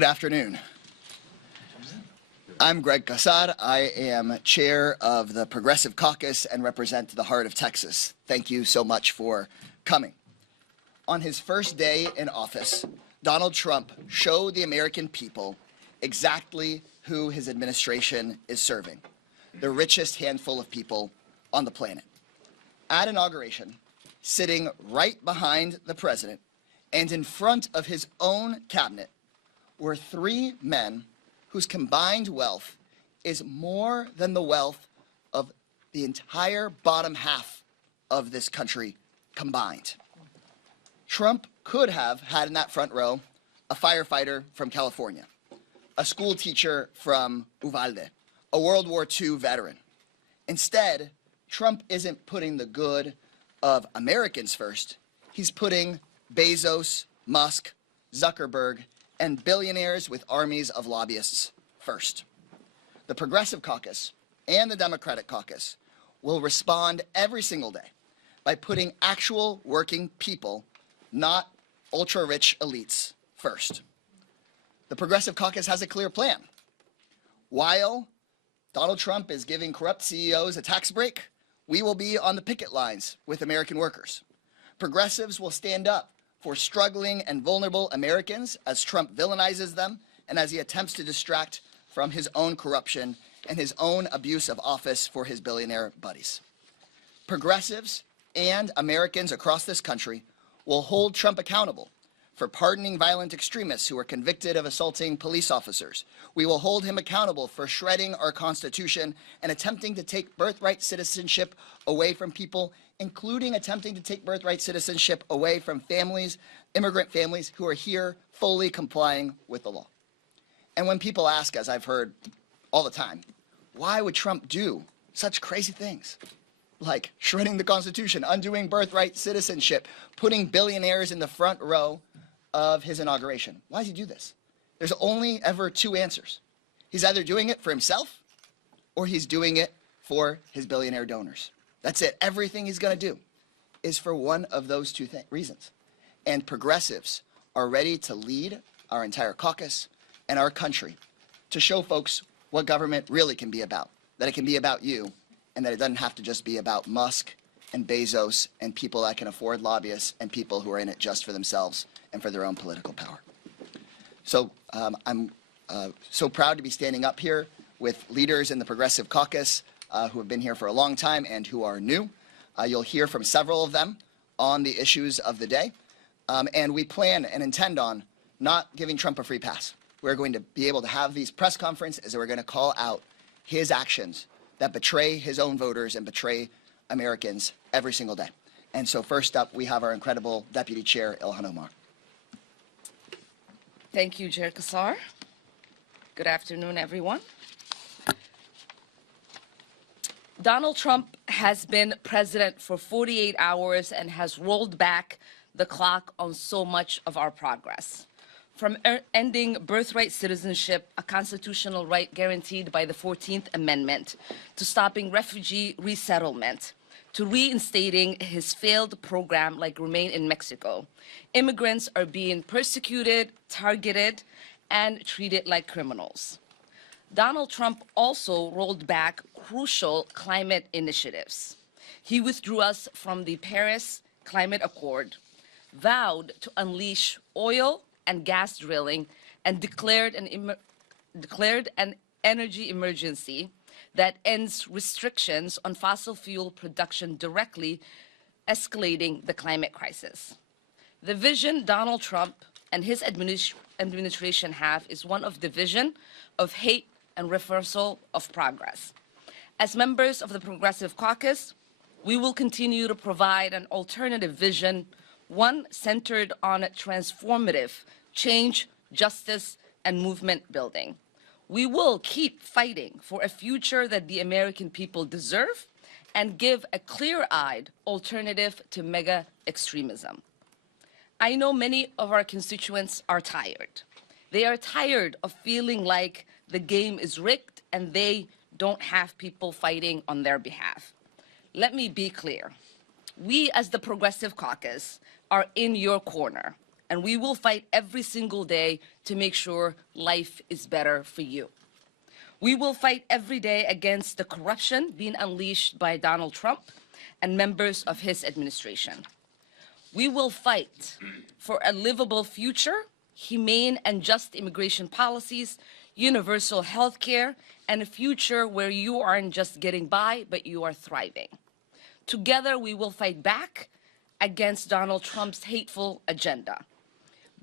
Good afternoon. I'm Greg Casar. I am chair of the Progressive Caucus and represent the heart of Texas. Thank you so much for coming. On his first day in office, Donald Trump showed the American people exactly who his administration is serving, the richest handful of people on the planet. At inauguration, sitting right behind the president and in front of his own cabinet were three men whose combined wealth is more than the wealth of the entire bottom half of this country combined. Trump could have had in that front row a firefighter from California, a school teacher from Uvalde, a World War II veteran. Instead, Trump isn't putting the good of Americans first. He's putting Bezos, Musk, Zuckerberg, and billionaires with armies of lobbyists first. The Progressive Caucus and the Democratic Caucus will respond every single day by putting actual working people, not ultra-rich elites, first. The Progressive Caucus has a clear plan. While Donald Trump is giving corrupt CEOs a tax break, we will be on the picket lines with American workers. Progressives will stand up for struggling and vulnerable Americans as Trump villainizes them and as he attempts to distract from his own corruption and his own abuse of office for his billionaire buddies. Progressives and Americans across this country will hold Trump accountable for pardoning violent extremists who are convicted of assaulting police officers. We will hold him accountable for shredding our Constitution and attempting to take birthright citizenship away from people, including attempting to take birthright citizenship away from families, immigrant families who are here fully complying with the law. And when people ask, as I've heard all the time, why would Trump do such crazy things like shredding the Constitution, undoing birthright citizenship, putting billionaires in the front row of his inauguration? Why does he do this? There's only ever two answers. He's either doing it for himself or he's doing it for his billionaire donors. That's it. Everything he's going to do is for one of those two reasons. And progressives are ready to lead our entire caucus and our country to show folks what government really can be about, that it can be about you, and that it doesn't have to just be about Musk and Bezos and people that can afford lobbyists and people who are in it just for themselves and for their own political power. So I'm so proud to be standing up here with leaders in the Progressive Caucus who have been here for a long time and who are new. You'll hear from several of them on the issues of the day. And we plan and intend on not giving Trump a free pass. We're going to be able to have these press conferences and we're going to call out his actions that betray his own voters and betray Americans every single day. And so first up, we have our incredible Deputy Chair, Ilhan Omar. Thank you, Chair Casar. Good afternoon, everyone. Donald Trump has been president for 48 hours and has rolled back the clock on so much of our progress. From ending birthright citizenship, a constitutional right guaranteed by the 14th Amendment, to stopping refugee resettlement, to reinstating his failed program like Remain in Mexico, immigrants are being persecuted, targeted, and treated like criminals. Donald Trump also rolled back crucial climate initiatives. He withdrew us from the Paris Climate Accord, vowed to unleash oil and gas drilling, and declared an energy emergency that ends restrictions on fossil fuel production, directly escalating the climate crisis. The vision Donald Trump and his administration have is one of division, of hate, and reversal of progress. As members of the Progressive Caucus, we will continue to provide an alternative vision, one centered on transformative change, justice, and movement building. We will keep fighting for a future that the American people deserve and give a clear-eyed alternative to mega extremism. I know many of our constituents are tired. They are tired of feeling like the game is rigged and they don't have people fighting on their behalf. Let me be clear. We, as the Progressive Caucus, are in your corner, and we will fight every single day to make sure life is better for you. We will fight every day against the corruption being unleashed by Donald Trump and members of his administration. We will fight for a livable future, humane and just immigration policies, universal health care, and a future where you aren't just getting by, but you are thriving. Together, we will fight back against Donald Trump's hateful agenda.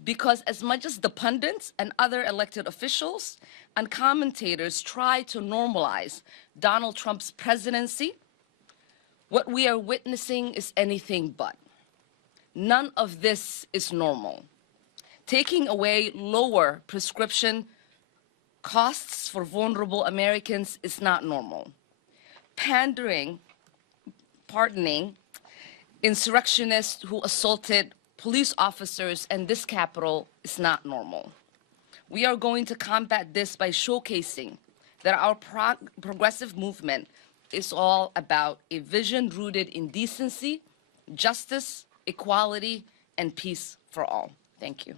Because as much as the pundits and other elected officials and commentators try to normalize Donald Trump's presidency, what we are witnessing is anything but. None of this is normal. Taking away lower prescription costs for vulnerable Americans is not normal. Pardoning insurrectionists who assaulted police officers in this Capitol is not normal. We are going to combat this by showcasing that our progressive movement is all about a vision rooted in decency, justice, equality, and peace for all. Thank you.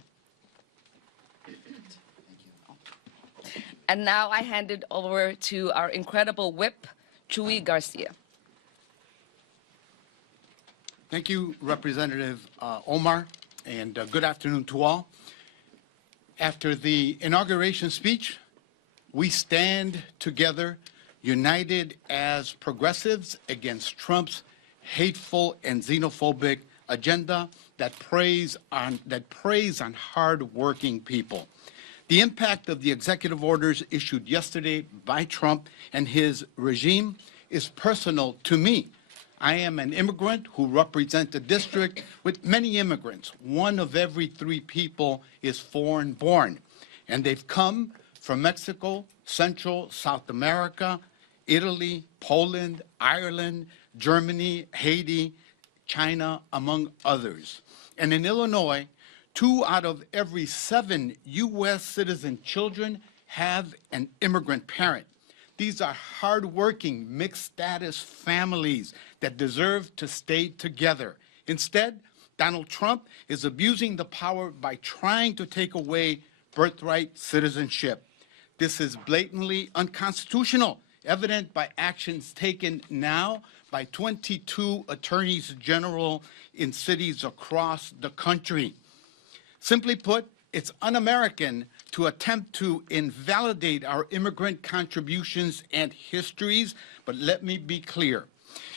And now I hand it over to our incredible whip, Chuy Garcia. Thank you, Representative Omar, and good afternoon to all. After the inauguration speech, we stand together, united as progressives against Trump's hateful and xenophobic agenda that preys on hard-working people. The impact of the executive orders issued yesterday by Trump and his regime is personal to me. I am an immigrant who represents a district with many immigrants. 1 of every 3 people is foreign-born, and they've come from Mexico, Central, South America, Italy, Poland, Ireland, Germany, Haiti, China, among others. And in Illinois, 2 out of every 7 U.S. citizen children have an immigrant parent. These are hardworking, mixed-status families that deserve to stay together. Instead, Donald Trump is abusing the power by trying to take away birthright citizenship. This is blatantly unconstitutional, evident by actions taken now by 22 attorneys general in cities across the country. Simply put, it's un-American to attempt to invalidate our immigrant contributions and histories, but let me be clear.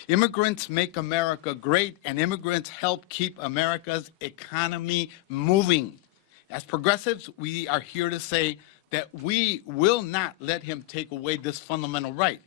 Immigrants make America great, and immigrants help keep America's economy moving. As progressives, we are here to say that we will not let him take away this fundamental right.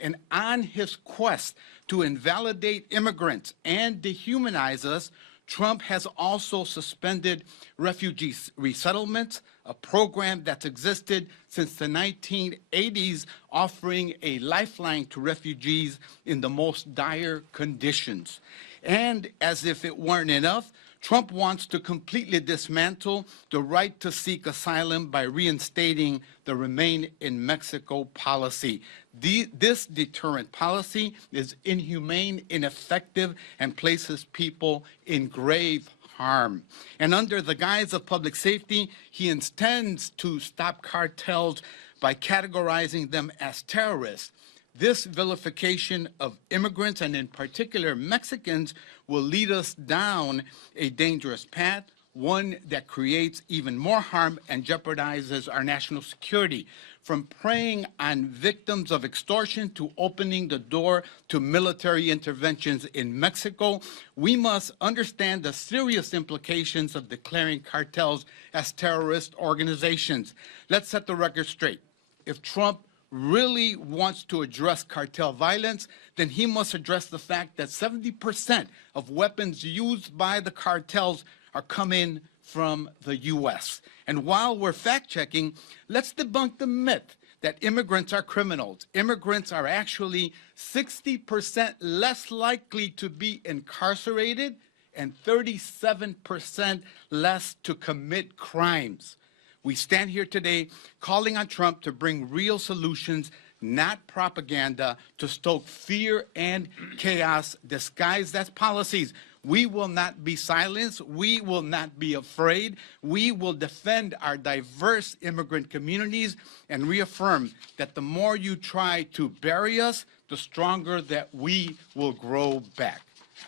And on his quest to invalidate immigrants and dehumanize us, Trump has also suspended refugee resettlements, a program that's existed since the 1980s, offering a lifeline to refugees in the most dire conditions. And as if it weren't enough, Trump wants to completely dismantle the right to seek asylum by reinstating the Remain in Mexico policy. This deterrent policy is inhumane, ineffective, and places people in grave harm. And under the guise of public safety, he intends to stop cartels by categorizing them as terrorists. This vilification of immigrants, and in particular Mexicans, will lead us down a dangerous path, one that creates even more harm and jeopardizes our national security. From preying on victims of extortion to opening the door to military interventions in Mexico, we must understand the serious implications of declaring cartels as terrorist organizations. Let's set the record straight. If Trump really wants to address cartel violence, then he must address the fact that 70% of weapons used by the cartels are coming from the U.S. And while we're fact-checking, let's debunk the myth that immigrants are criminals. Immigrants are actually 60% less likely to be incarcerated and 37% less to commit crimes. We stand here today calling on Trump to bring real solutions, not propaganda, to stoke fear and chaos disguised as policies. We will not be silenced. We will not be afraid. We will defend our diverse immigrant communities and reaffirm that the more you try to bury us, the stronger that we will grow back.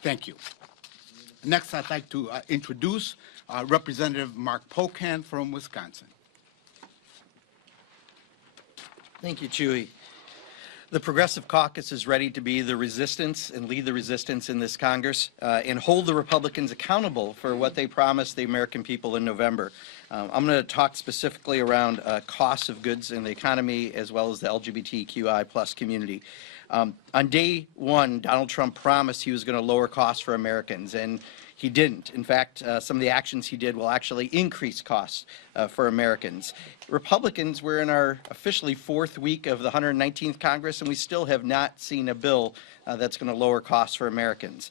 Thank you. Next, I'd like to introduce Representative Mark Pocan from Wisconsin. Thank you, Chewy. The Progressive Caucus is ready to be the resistance and lead the resistance in this Congress and hold the Republicans accountable for what they promised the American people in November. I'm going to talk specifically around costs of goods in the economy as well as the LGBTQI plus community. On day one, Donald Trump promised he was going to lower costs for Americans, and he didn't. In fact, some of the actions he did will actually increase costs for Americans. Republicans, we're in our officially 4th week of the 119th Congress, and we still have not seen a bill that's going to lower costs for Americans.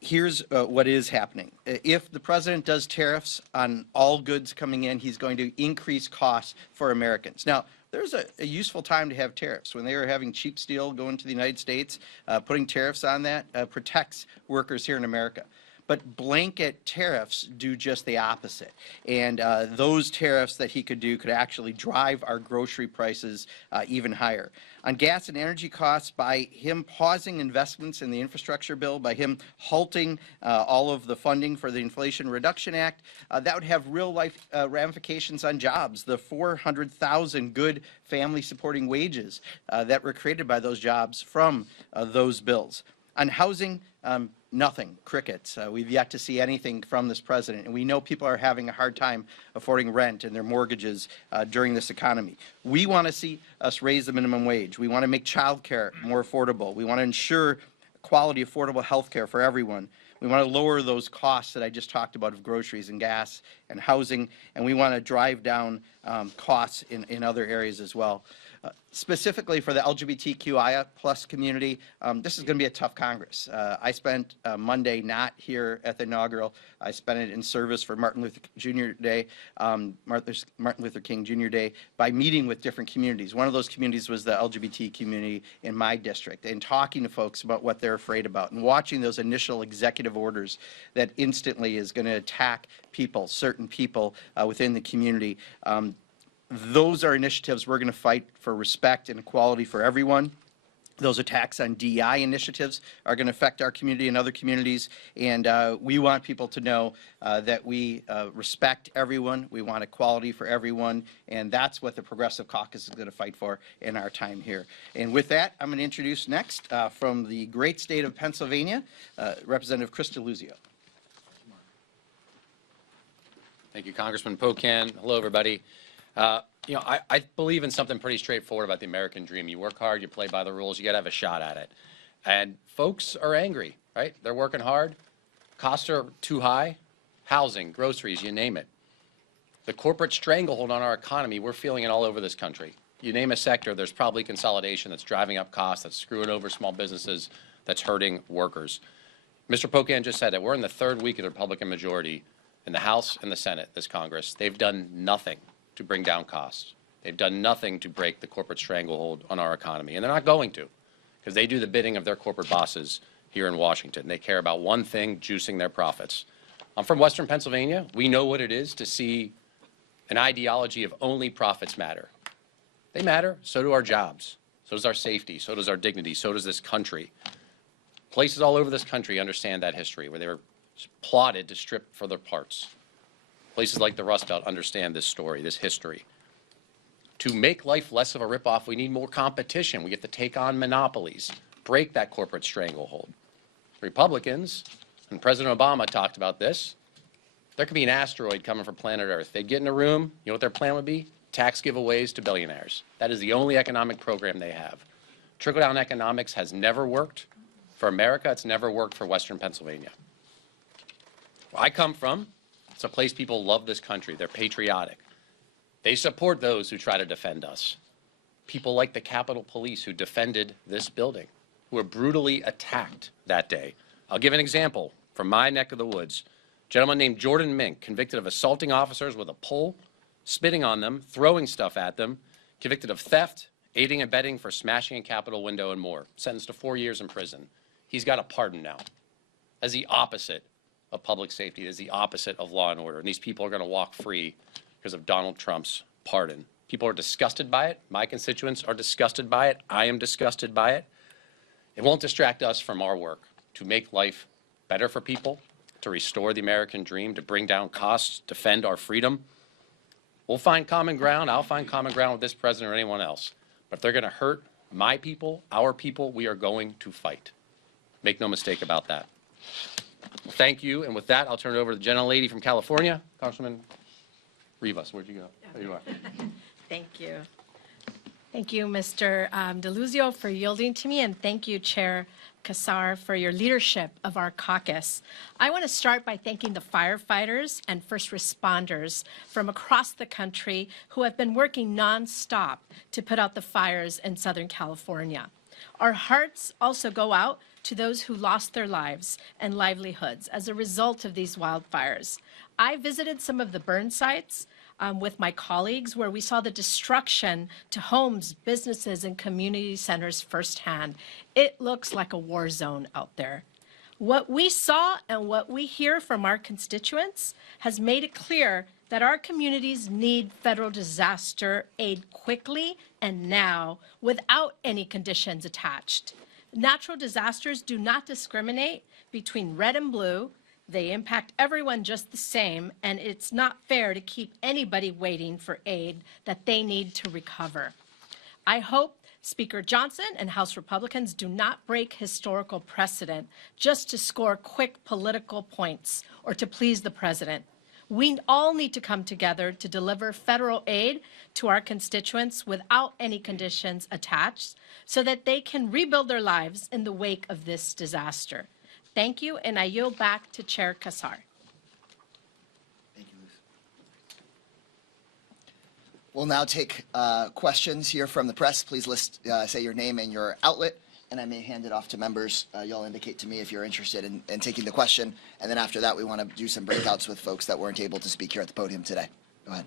Here's what is happening. If the president does tariffs on all goods coming in, he's going to increase costs for Americans. Now, there's a useful time to have tariffs. When they were having cheap steel going to the United States, putting tariffs on that protects workers here in America. But blanket tariffs do just the opposite. And those tariffs that he could do could actually drive our grocery prices even higher. On gas and energy costs, by him pausing investments in the infrastructure bill, by him halting all of the funding for the Inflation Reduction Act, that would have real-life ramifications on jobs. The 400,000 good family-supporting wages that were created by those jobs from those bills. On housing, nothing, crickets. We've yet to see anything from this president, and we know people are having a hard time affording rent and their mortgages during this economy. We want to see us raise the minimum wage. We want to make child care more affordable. We want to ensure quality, affordable health care for everyone. We want to lower those costs that I just talked about of groceries and gas and housing, and we want to drive down costs in other areas as well. Specifically for the LGBTQIA plus community, this is going to be a tough Congress. I spent Monday not here at the inaugural. I spent it in service for Martin Luther King Jr. Day by meeting with different communities. One of those communities was the LGBT community in my district, and talking to folks about what they're afraid about and watching those initial executive orders that instantly is going to attack people, certain people within the community. Those are initiatives we're going to fight for respect and equality for everyone. Those attacks on DEI initiatives are going to affect our community and other communities, and we want people to know that we respect everyone, we want equality for everyone, and that's what the Progressive Caucus is going to fight for in our time here. And with that, I'm going to introduce next from the great state of Pennsylvania, Representative Chris DeLuzio. Thank you, Congressman Pocan. Hello, everybody. I believe in something pretty straightforward about the American dream. You work hard, you play by the rules, you got to have a shot at it. And folks are angry, right? They're working hard. Costs are too high. Housing, groceries, you name it. The corporate stranglehold on our economy, we're feeling it all over this country. You name a sector, there's probably consolidation that's driving up costs, that's screwing over small businesses, that's hurting workers. Mr. Pocan just said that we're in the 3rd week of the Republican majority in the House and the Senate, this Congress. They've done nothing to bring down costs. They've done nothing to break the corporate stranglehold on our economy, and they're not going to, because they do the bidding of their corporate bosses here in Washington. They care about one thing, juicing their profits. I'm from Western Pennsylvania. We know what it is to see an ideology of only profits matter. They matter, so do our jobs, so does our safety, so does our dignity, so does this country. Places all over this country understand that history, where they were plotted to strip for their parts. Places like the Rust Belt understand this story, this history. To make life less of a ripoff, we need more competition. We get to take on monopolies, break that corporate stranglehold. Republicans, and President Obama talked about this, there could be an asteroid coming for planet Earth. They'd get in a room, you know what their plan would be? Tax giveaways to billionaires. That is the only economic program they have. Trickle-down economics has never worked for America. It's never worked for Western Pennsylvania. Where I come from, it's a place people love this country. They're patriotic. They support those who try to defend us. People like the Capitol Police who defended this building, who were brutally attacked that day. I'll give an example from my neck of the woods. A gentleman named Jordan Mink, convicted of assaulting officers with a pole, spitting on them, throwing stuff at them, convicted of theft, aiding and abetting for smashing a Capitol window and more, sentenced to 4 years in prison. He's got a pardon now. as the opposite of public safety, as the opposite of law and order. And these people are going to walk free because of Donald Trump's pardon. People are disgusted by it. My constituents are disgusted by it. I am disgusted by it. It won't distract us from our work to make life better for people, to restore the American dream, to bring down costs, defend our freedom. We'll find common ground. I'll find common ground with this president or anyone else. But if they're going to hurt my people, our people, we are going to fight. Make no mistake about that. Well, thank you. And with that, I'll turn it over to the gentlelady from California, Congressman Rivas. Where'd you go? There you are. Thank you. Thank you, Mr. DeLuzio, for yielding to me, and thank you, Chair Kassar, for your leadership of our caucus. I want to start by thanking the firefighters and first responders from across the country who have been working nonstop to put out the fires in Southern California. Our hearts also go out to those who lost their lives and livelihoods as a result of these wildfires. I visited some of the burn sites with my colleagues, where we saw the destruction to homes, businesses, and community centers firsthand. It looks like a war zone out there. What we saw and what we hear from our constituents has made it clear that our communities need federal disaster aid quickly and now, without any conditions attached. Natural disasters do not discriminate between red and blue. They impact everyone just the same, and it's not fair to keep anybody waiting for aid that they need to recover. I hope Speaker Johnson and House Republicans do not break historical precedent just to score quick political points or to please the president. We all need to come together to deliver federal aid to our constituents without any conditions attached so that they can rebuild their lives in the wake of this disaster. Thank you, and I yield back to Chair Kassar. Thank you, Luz. We'll now take questions here from the press. Please say your name and your outlet, and I may hand it off to members. You'll indicate to me if you're interested in taking the question, and then after that, we want to do some breakouts with folks that weren't able to speak here at the podium today. Go ahead.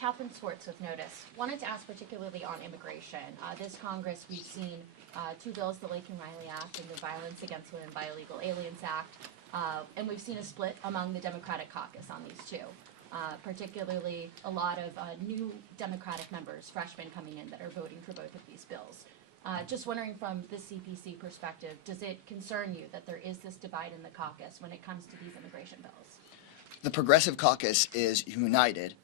Catherine Swartz with Notice. Wanted to ask particularly on immigration. This Congress, we've seen two bills, the Laken-Riley Act and the Violence Against Women by Illegal Aliens Act, and we've seen a split among the Democratic caucus on these two. Particularly a lot of new Democratic members, freshmen coming in, that are voting for both of these bills. Just wondering from the CPC perspective, does it concern you that there is this divide in the caucus when it comes to these immigration bills? The Progressive Caucus is united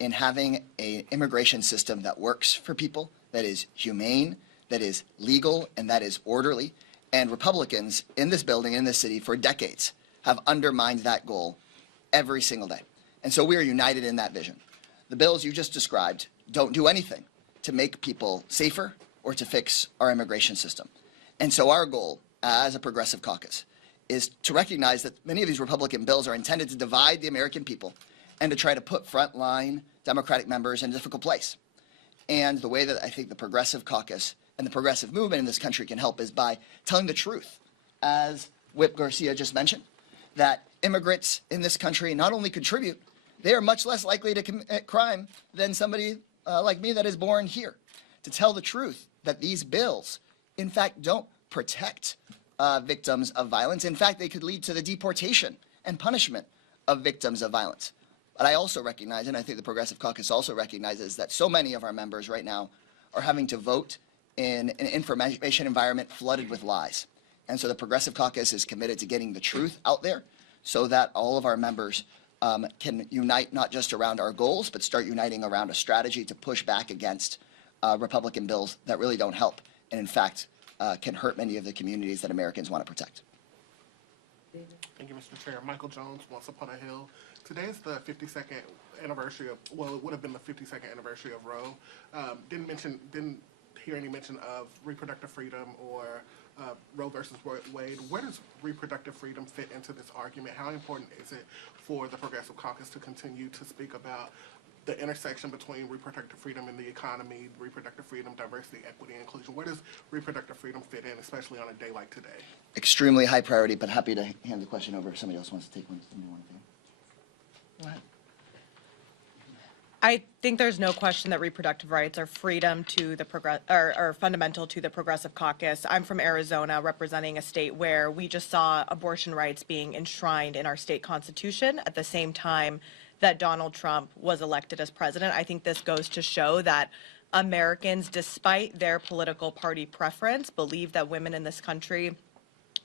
in having an immigration system that works for people, that is humane, that is legal, and that is orderly. And Republicans in this building, in this city, for decades have undermined that goal every single day. And so we are united in that vision. The bills you just described don't do anything to make people safer or to fix our immigration system. And so our goal as a Progressive Caucus is to recognize that many of these Republican bills are intended to divide the American people and to try to put frontline Democratic members in a difficult place. And the way that I think the Progressive Caucus and the progressive movement in this country can help is by telling the truth. As Whip Garcia just mentioned, that immigrants in this country not only contribute, they are much less likely to commit crime than somebody like me that is born here. To tell the truth that these bills, in fact, don't protect victims of violence. In fact, they could lead to the deportation and punishment of victims of violence. But I also recognize, and I think the Progressive Caucus also recognizes, that so many of our members right now are having to vote in an information environment flooded with lies. And so the Progressive Caucus is committed to getting the truth out there so that all of our members can unite not just around our goals, but start uniting around a strategy to push back against Republican bills that really don't help and, in fact, can hurt many of the communities that Americans want to protect. Thank you, Mr. Chair. Michael Jones, Once Upon a Hill. Today is the 52nd anniversary of, well, it would have been the 52nd anniversary of Roe. Didn't hear any mention of reproductive freedom or Roe versus Wade. Where does reproductive freedom fit into this argument? How important is it for the Progressive Caucus to continue to speak about the intersection between reproductive freedom and the economy, reproductive freedom, diversity, equity, and inclusion? Where does reproductive freedom fit in, especially on a day like today? Extremely high priority, but happy to hand the question over if somebody else wants to take one. Go ahead. I think there's no question that reproductive rights are freedom to the are fundamental to the Progressive Caucus. I'm from Arizona, representing a state where we just saw abortion rights being enshrined in our state constitution at the same time that Donald Trump was elected as president. I think this goes to show that Americans, despite their political party preference, believe that women in this country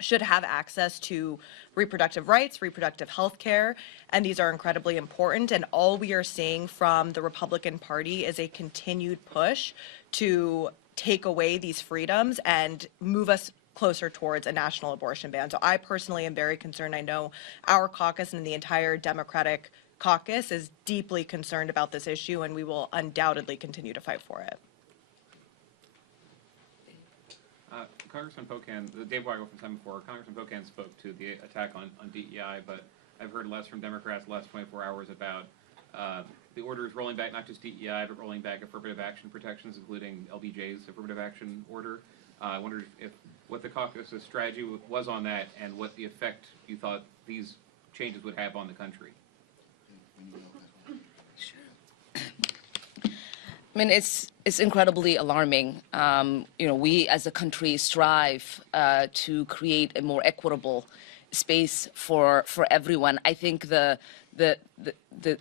should have access to reproductive rights, reproductive health care, and these are incredibly important. And all we are seeing from the Republican Party is a continued push to take away these freedoms and move us closer towards a national abortion ban. So I personally am very concerned. I know our caucus and the entire Democratic caucus is deeply concerned about this issue, and we will undoubtedly continue to fight for it. Congressman Pocan, Dave Weigel from 7-4, Congressman Pocan spoke to the attack on DEI, but I've heard less from Democrats the last 24 hours about the orders rolling back not just DEI, but rolling back affirmative action protections, including LBJ's affirmative action order. I wondered if what the caucus's strategy was on that and what the effect you thought these changes would have on the country. I mean, it's incredibly alarming. We as a country strive to create a more equitable space for everyone. I think the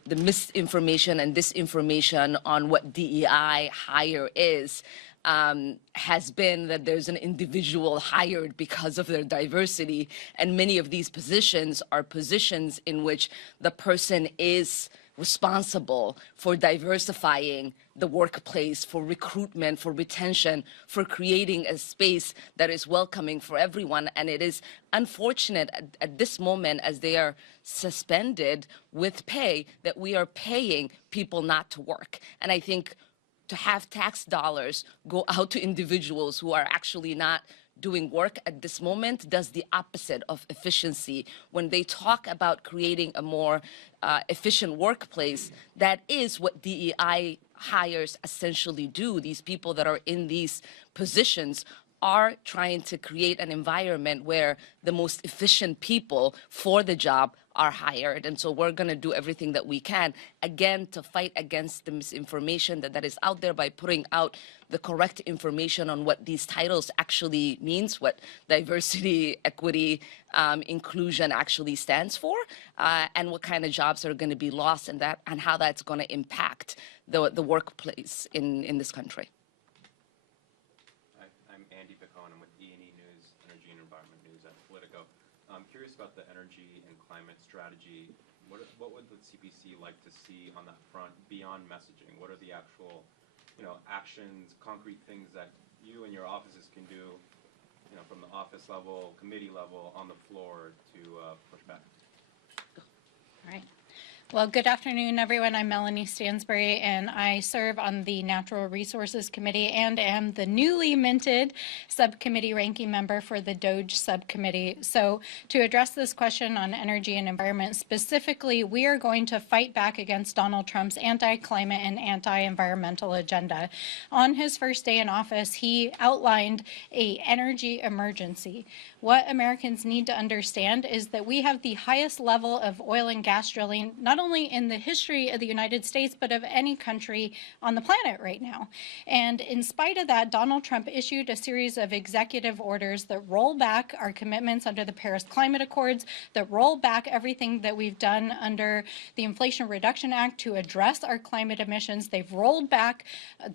misinformation and disinformation on what DEI hire is has been that there's an individual hired because of their diversity, and many of these positions are positions in which the person is responsible for diversifying the workplace, for recruitment, for retention, for creating a space that is welcoming for everyone. And it is unfortunate at this moment, as they are suspended with pay, that we are paying people not to work. And I think to have tax dollars go out to individuals who are actually not doing work at this moment does the opposite of efficiency. When they talk about creating a more efficient workplace, that is what DEI hires essentially do. These people that are in these positions are trying to create an environment where the most efficient people for the job are hired. And so we're going to do everything that we can, again, to fight against the misinformation that is out there by putting out the correct information on what these titles actually means, what diversity, equity, inclusion actually stands for, and what kind of jobs are going to be lost, and how that's going to impact the workplace in this country. I'm Andy Picone. I'm with E&E News, Energy and Environment News at Politico. I'm curious about the energy and climate strategy. What would the CPC like to see on that front beyond messaging? What are the actual, actions, concrete things that you and your offices can do, from the office level, committee level, on the floor to push back? All right. Well, good afternoon, everyone. I'm Melanie Stansbury, and I serve on the Natural Resources Committee and am the newly minted subcommittee ranking member for the DOGE subcommittee. So to address this question on energy and environment specifically, we are going to fight back against Donald Trump's anti-climate and anti-environmental agenda. On his first day in office, he outlined an energy emergency. What Americans need to understand is that we have the highest level of oil and gas drilling, not only in the history of the United States, but of any country on the planet right now. And in spite of that, Donald Trump issued a series of executive orders that roll back our commitments under the Paris Climate Accords, that roll back everything that we've done under the Inflation Reduction Act to address our climate emissions. They've rolled back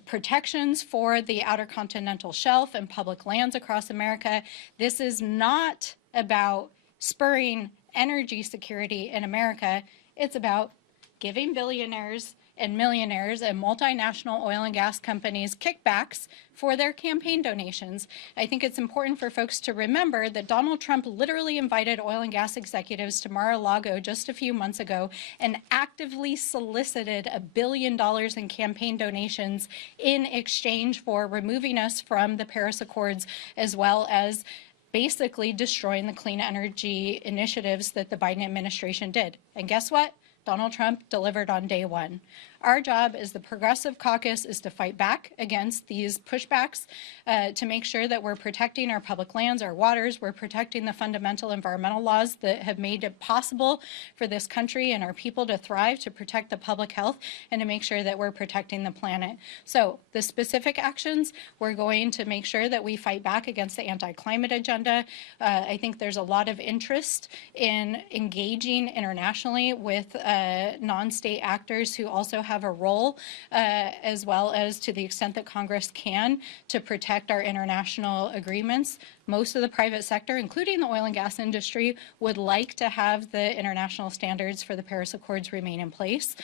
protections for the Outer Continental Shelf and public lands across America. This is not about spurring energy security in America. It's about giving billionaires and millionaires and multinational oil and gas companies kickbacks for their campaign donations. I think it's important for folks to remember that Donald Trump literally invited oil and gas executives to Mar-a-Lago just a few months ago and actively solicited $1 billion in campaign donations in exchange for removing us from the Paris Accords, as well as basically destroying the clean energy initiatives that the Biden administration did. And guess what? Donald Trump delivered on day one. Our job as the Progressive Caucus is to fight back against these pushbacks, to make sure that we're protecting our public lands, our waters, we're protecting the fundamental environmental laws that have made it possible for this country and our people to thrive, to protect the public health, and to make sure that we're protecting the planet. So the specific actions, we're going to make sure that we fight back against the anti-climate agenda. I think there's a lot of interest in engaging internationally with non-state actors who also have a role, as well as to the extent that Congress can, to protect our international agreements. Most of the private sector, including the oil and gas industry, would like to have the international standards for the Paris Accords remain in place.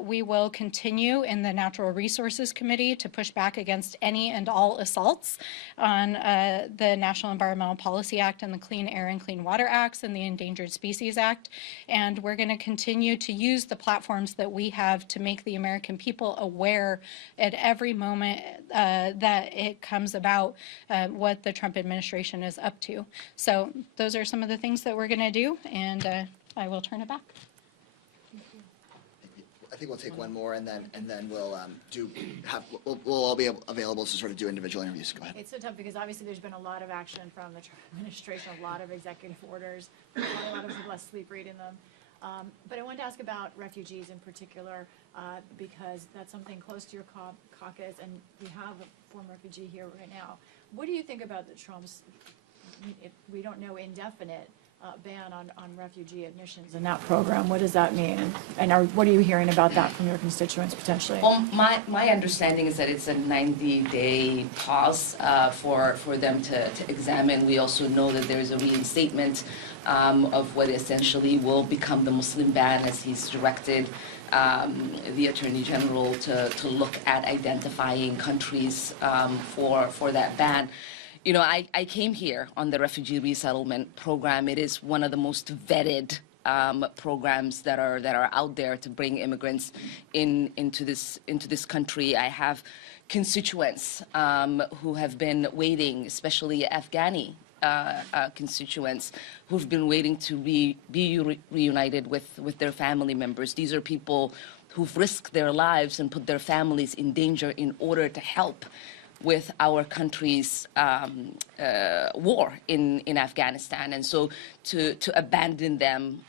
We will continue in the Natural Resources Committee to push back against any and all assaults on the National Environmental Policy Act and the Clean Air and Clean Water Acts and the Endangered Species Act. And we're going to continue to use the platforms that we have to make the American people aware at every moment that it comes about what the Trump administration is up to. So those are some of the things that we're going to do, and I will turn it back. I think we'll take one more, and then we'll we'll all be available to sort of do individual interviews. Go ahead. It's so tough because obviously there's been a lot of action from the Trump administration, a lot of executive orders, a lot of people have sleep reading them. But I wanted to ask about refugees in particular, because that's something close to your caucus, and we have a former refugee here right now. What do you think about the Trump's, if we don't know, indefinite ban on refugee admissions in that program? What does that mean? And what are you hearing about that from your constituents potentially? Well, my understanding is that it's a 90-day pause for them to examine. We also know that there is a reinstatement of what essentially will become the Muslim ban, as he's directed the Attorney General to look at identifying countries for that ban. You know, I came here on the refugee resettlement program. It is one of the most vetted programs that are out there to bring immigrants into this country. I have constituents who have been waiting, especially Afghani constituents who've been waiting to be reunited with their family members. These are people who've risked their lives and put their families in danger in order to help with our country's war in Afghanistan. And so to abandon them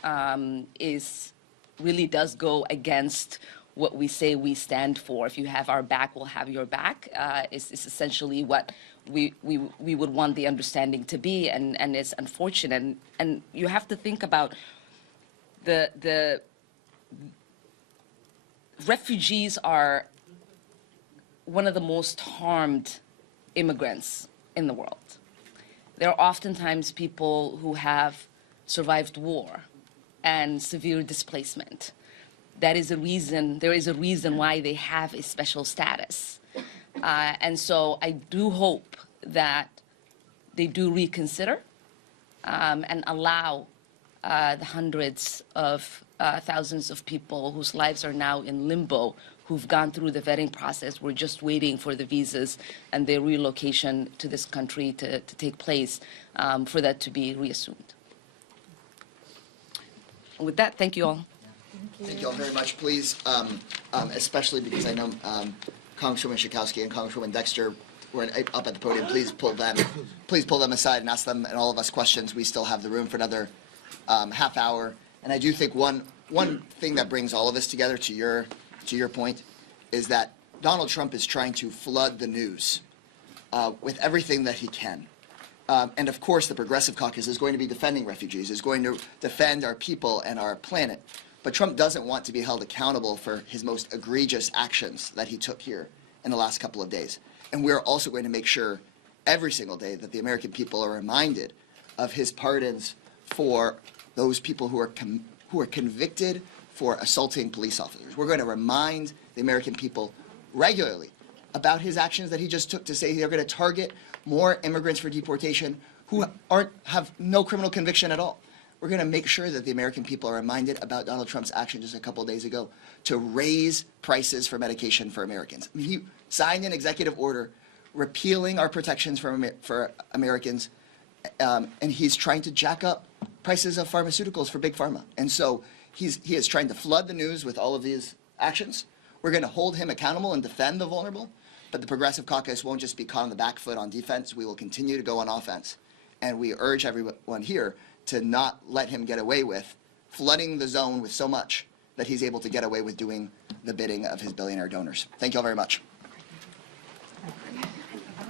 really does go against what we say we stand for. If you have our back, we'll have your back. It's essentially what we would want the understanding to be, and it's unfortunate. And you have to think about the refugees are one of the most harmed immigrants in the world. They're oftentimes people who have survived war and severe displacement. There is a reason why they have a special status. And so I do hope that they do reconsider and allow the hundreds of thousands of people whose lives are now in limbo, who've gone through the vetting process. We're just waiting for the visas and their relocation to this country to take place, for that to be reassumed. And with that, thank you all. Thank you all very much. Please, especially because I know Congresswoman Schakowsky and Congresswoman Dexter were up at the podium, please pull them aside and ask them and all of us questions. We still have the room for another half hour. And I do think one thing that brings all of us together, to your point, is that Donald Trump is trying to flood the news with everything that he can. And of course, the Progressive Caucus is going to be defending refugees, is going to defend our people and our planet. But Trump doesn't want to be held accountable for his most egregious actions that he took here in the last couple of days. And we're also going to make sure every single day that the American people are reminded of his pardons for those people who are convicted for assaulting police officers. We're going to remind the American people regularly about his actions that he just took to say they're going to target more immigrants for deportation who have no criminal conviction at all. We're going to make sure that the American people are reminded about Donald Trump's action just a couple of days ago to raise prices for medication for Americans. I mean, he signed an executive order repealing our protections for Americans, and he's trying to jack up prices of pharmaceuticals for Big Pharma. And so he is trying to flood the news with all of these actions. We're going to hold him accountable and defend the vulnerable. But the Progressive Caucus won't just be caught on the back foot on defense. We will continue to go on offense. And we urge everyone here to not let him get away with flooding the zone with so much that he's able to get away with doing the bidding of his billionaire donors. Thank you all very much.